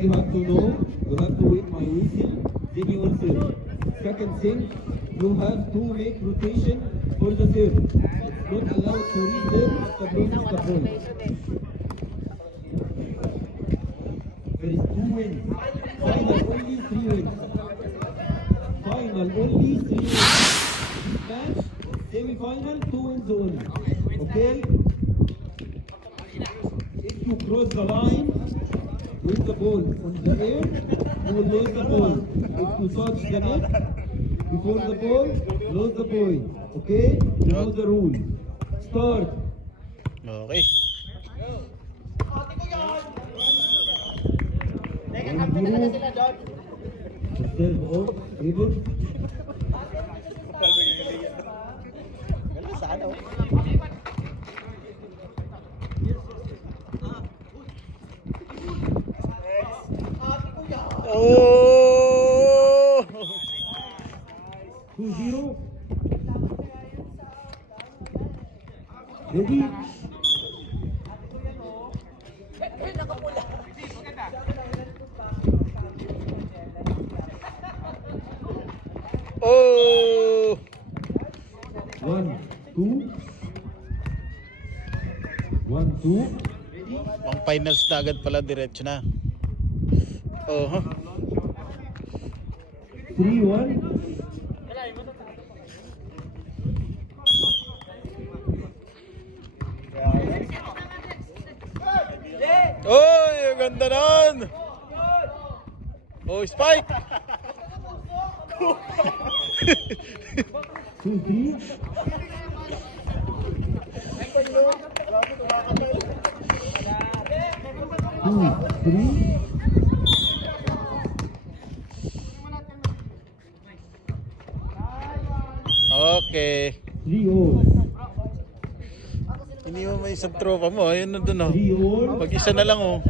you have to know, you have to wait my whistle, then you will serve. Second thing, you have to make rotation for the serve. It's not allowed to reserve after losing the ball. There is 2 wins. Final only 3 wins. Final only 3 wins. This match, semi-final, 2 wins only. Okay? If you cross the line with the ball on the air, you will lose the ball. If you touch the net before the ball, lose the point. Okay? You know the rule. Start. Okay. 1-0. Serve off. Able. Oh! 2-0. Ready? Oh! 1, 2. 1, 2. Ang finals na agad pala, diretso na. Oh, 3, 1. Oy, ang ganda nun! Oh, spike! 2, 3. 2, 3. Okay. 3 all. Hindi mo may isang tropa mo. Ayun na dun, oh. 3 all. Pag isa na lang, oh.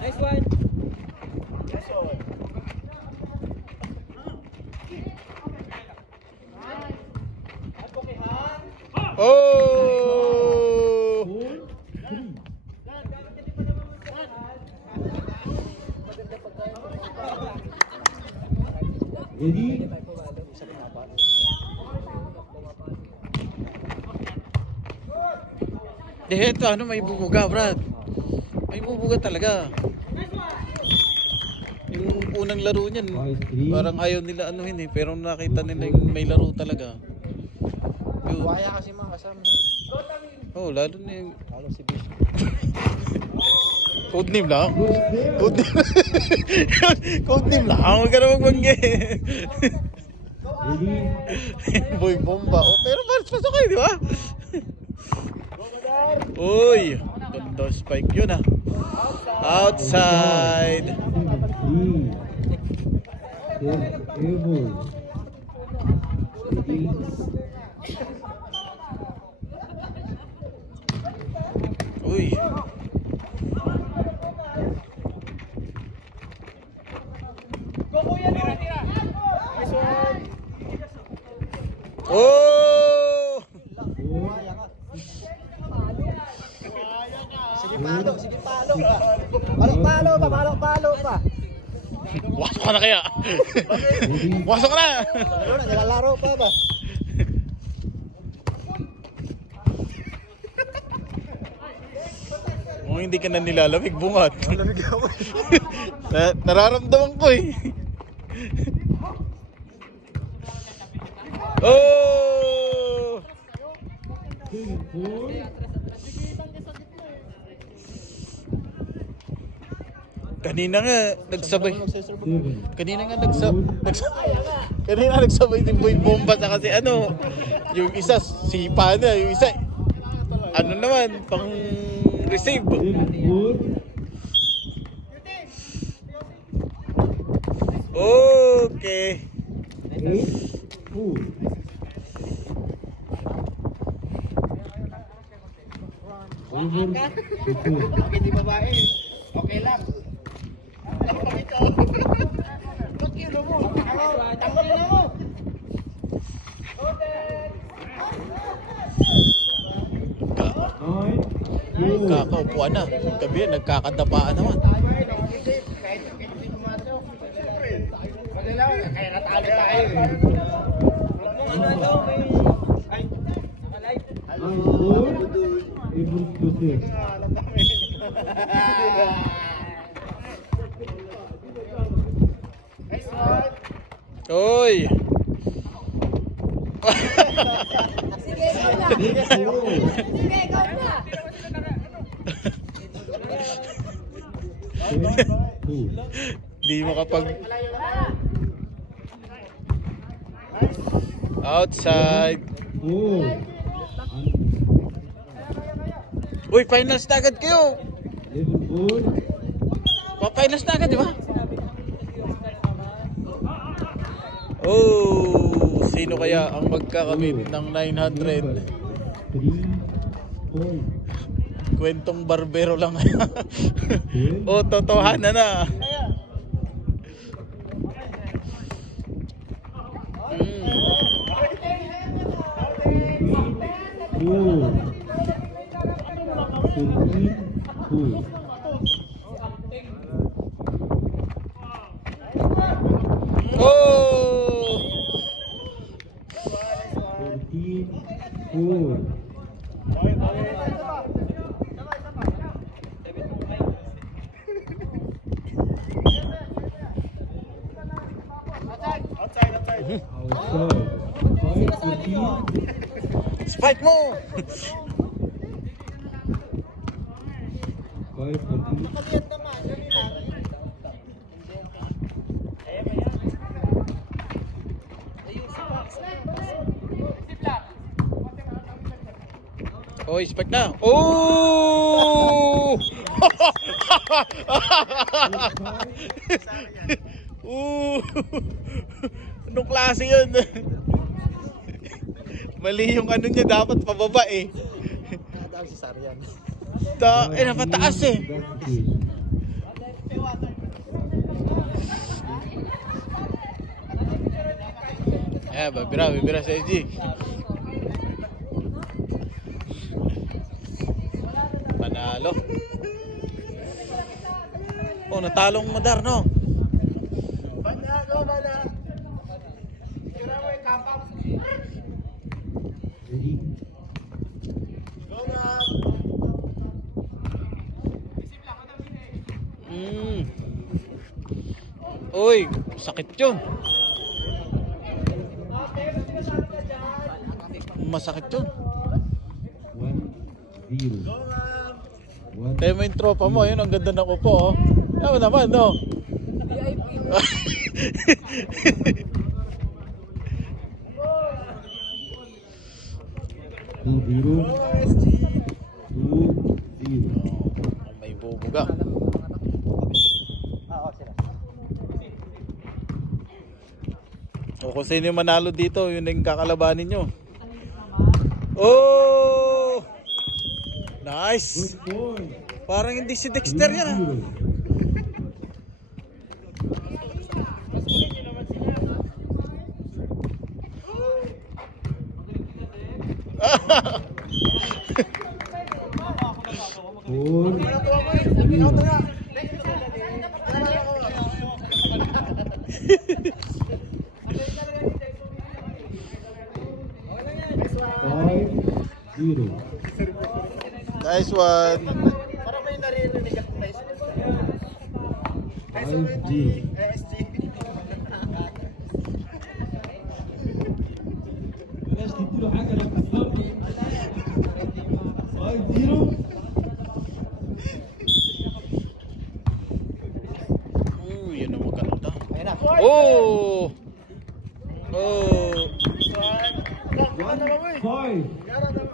Nice one. Oh! 4, 3. Ready? Ito, ano, may bubuga, Brad. May bubuga talaga. Yung unang laro niyan, parang ayaw nila anuhin eh. Pero nakita nila yung may laro talaga. Yun. Kaya kasi mga kasama. Oh, lalo na yung... Lalo si Bishop. Codename lang? Codename. Codename lang. Huwag ka na magbangge. Ready? Boy, bomba. Oh, pero pasok kayo, di ba? Uy, ganda spike yun ah. Outside. 3. Airborne. Ready? Uy. Oh! Sige palo pa. Palo pa. Wasok ka na kaya. Wasok ka na. Ano na, nilalaro pa ba? Kung hindi ka na nilalamig, bungat. Nilalamig ako. Nararamdaman ko eh. Oh! 4. Kanina nga nagsabay. 7. Kanina nga nagsabay din boy bomba na kasi ano, yung isa sipa na, yung isa ano naman pang receive. 4. Okay. 8. 4. Over to 4. Hindi babae. Okay lang. Nine. Two. Kakaupuan na. Gabi, nagkakadapaan naman. Nine. Four. Equals to 6. Oy! Sige, ikaw na. Four. Sige, ikaw na. 2. Di mo kapag... Outside. 4. Uy, finals na agad kayo. Level 4. Finals na agad, di ba? Oh, sino kaya ang magkakamit ng 900? 3 point. Kwentong barbero lang. O, totohanan na. Four. 15. 2. Oh! 14. 4. Outside. 5-14. Spike mo! 5-14. Oh, spike na. Oh! Anong klase yun? Mali yung ano niya, dapat pababa eh. Nadaan si Sarian. Napataas eh. Bibira sa EG. Panalo. Oh, natalong Madar, no? Ready? Uy, sakit yun. Masakit yun. 1-0. Tayo mo yung tropa mo, yun ang ganda ng upo, oh. Tama naman, no? May bubuga. O kung sino yung manalo dito, yun yung kakalabanin nyo. Oh! Nice! Parang hindi si Dexter yan, ah. Nice one. Parang may naririnig ako na isa. 5-0. بلاش تديله حاجه لما تسترد 5-0. Yan ang maganda. Ayun na. Oh! Oh!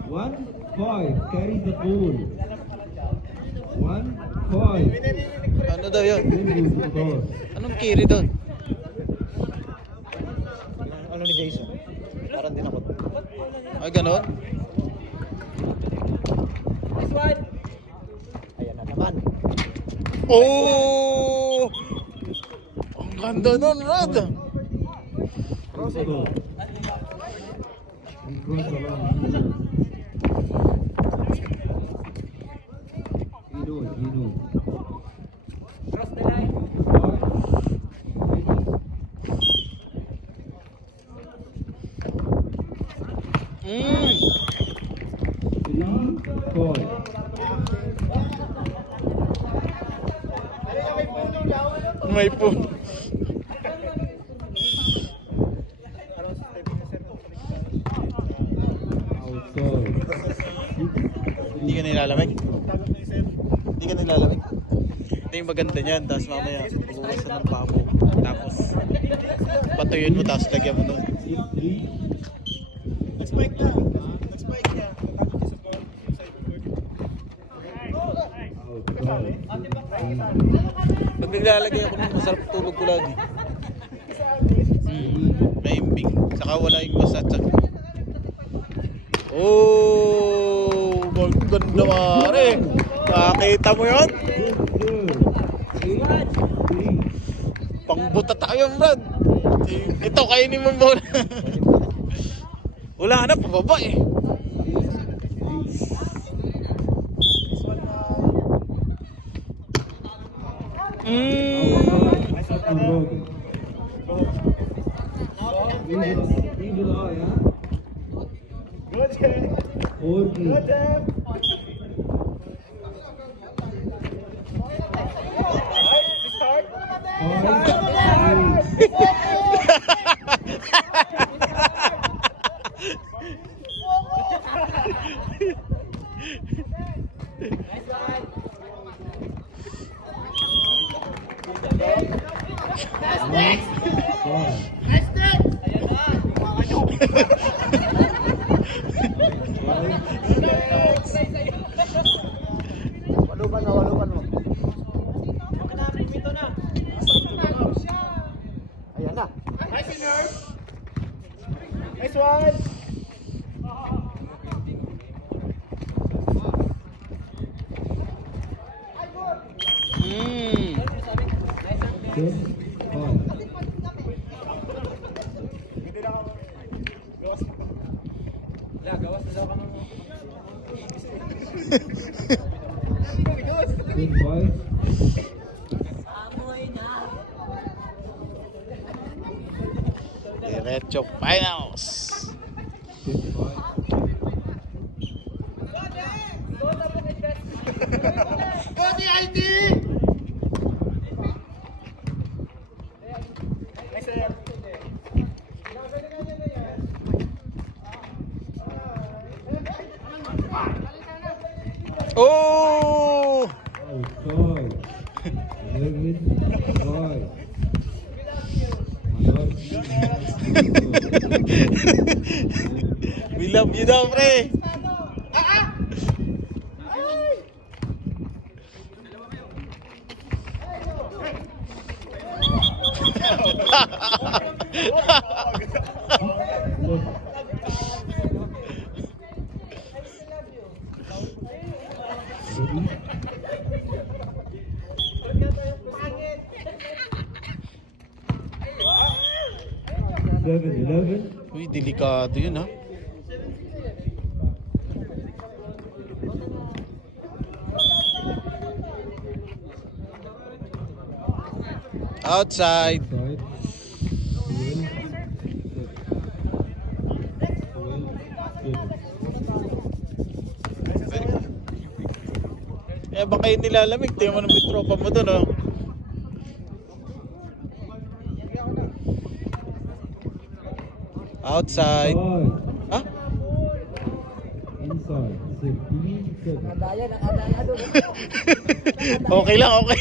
1-5. Carry the ball. 1-5. Ano daw yun? Then we'll score. Anong kiri doon? Ano ni Jason? Parang din ako. Ay, ganon? Ayan na naman. Oh! Ang ganda nun, Rod. Cross the ball. And cross the line. He knows. Cross the line. Mm. 3, 4. May po. Outside. Hindi ka nilalamig? Hindi ka nilalamig? Ito yung maganda niyan, tapos mamaya bubukasan ng pabo. Tapos patuyun mo, tapos lagyan mo nun. 6, 3. Nag-spike na. Nag-spike niya. Outside. Pag naglalagay ako ng masarap tulog ko lagi. Maimbing. Saka wala yung masatsak. Oh! Maganda mare! Nakakita mo yun? Pangbuta tayo, Brad. Ito, kainin mo muna. Wala na, pababa eh. Evil eye, huh? Good game. Good Good game. Walupan mo. Ayan na. Nice one. Mm. 5. Diretso finals. 5. Oh! Outside. 11, 5. We love you daw, pre. Ready? 7, 11. Uy, delikado yun, ha? Outside. Outside. 12, 7. Eh, baka yun nilalamig. Tingnan mo ng bitropa mo doon, oh. Outside. Ha? Inside. 16, 7. Nakadaya doon. Okay lang, okay.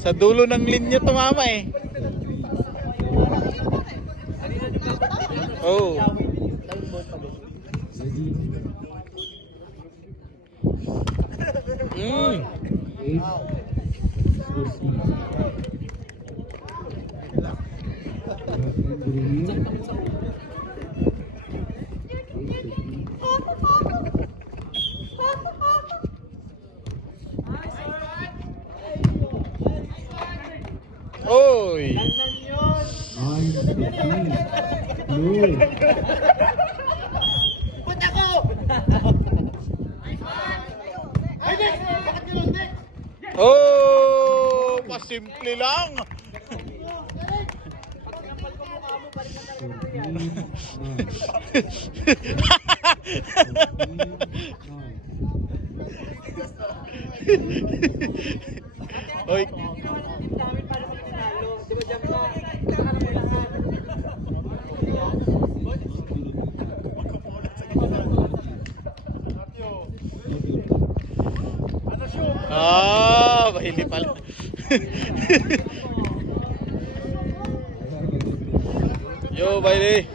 Sa dulo ng linya tumama eh. Oh. Ready? Mm. 8, 14. ball. Ba't ako? Ay, next! Bakit yun, next? Oh, pasimple lang. 14, 9. Oy. Ah, bahili pala. Yo, Bailey.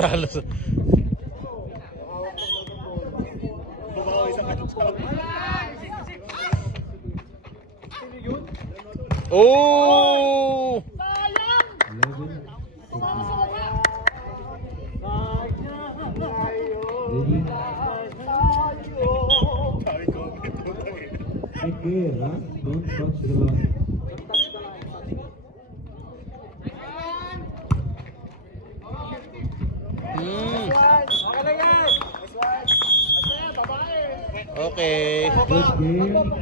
Talo. Oh! 11, 14. Ready? Take care, huh? Don't touch the line. Okay. Good game.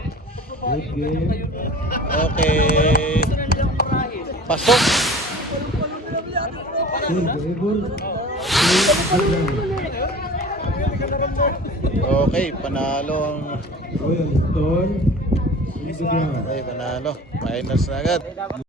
Good game. Okay. Pasok. Still able. Okay, panalo ang Royal Stone in the ground. okay, panalo. Minus na agad.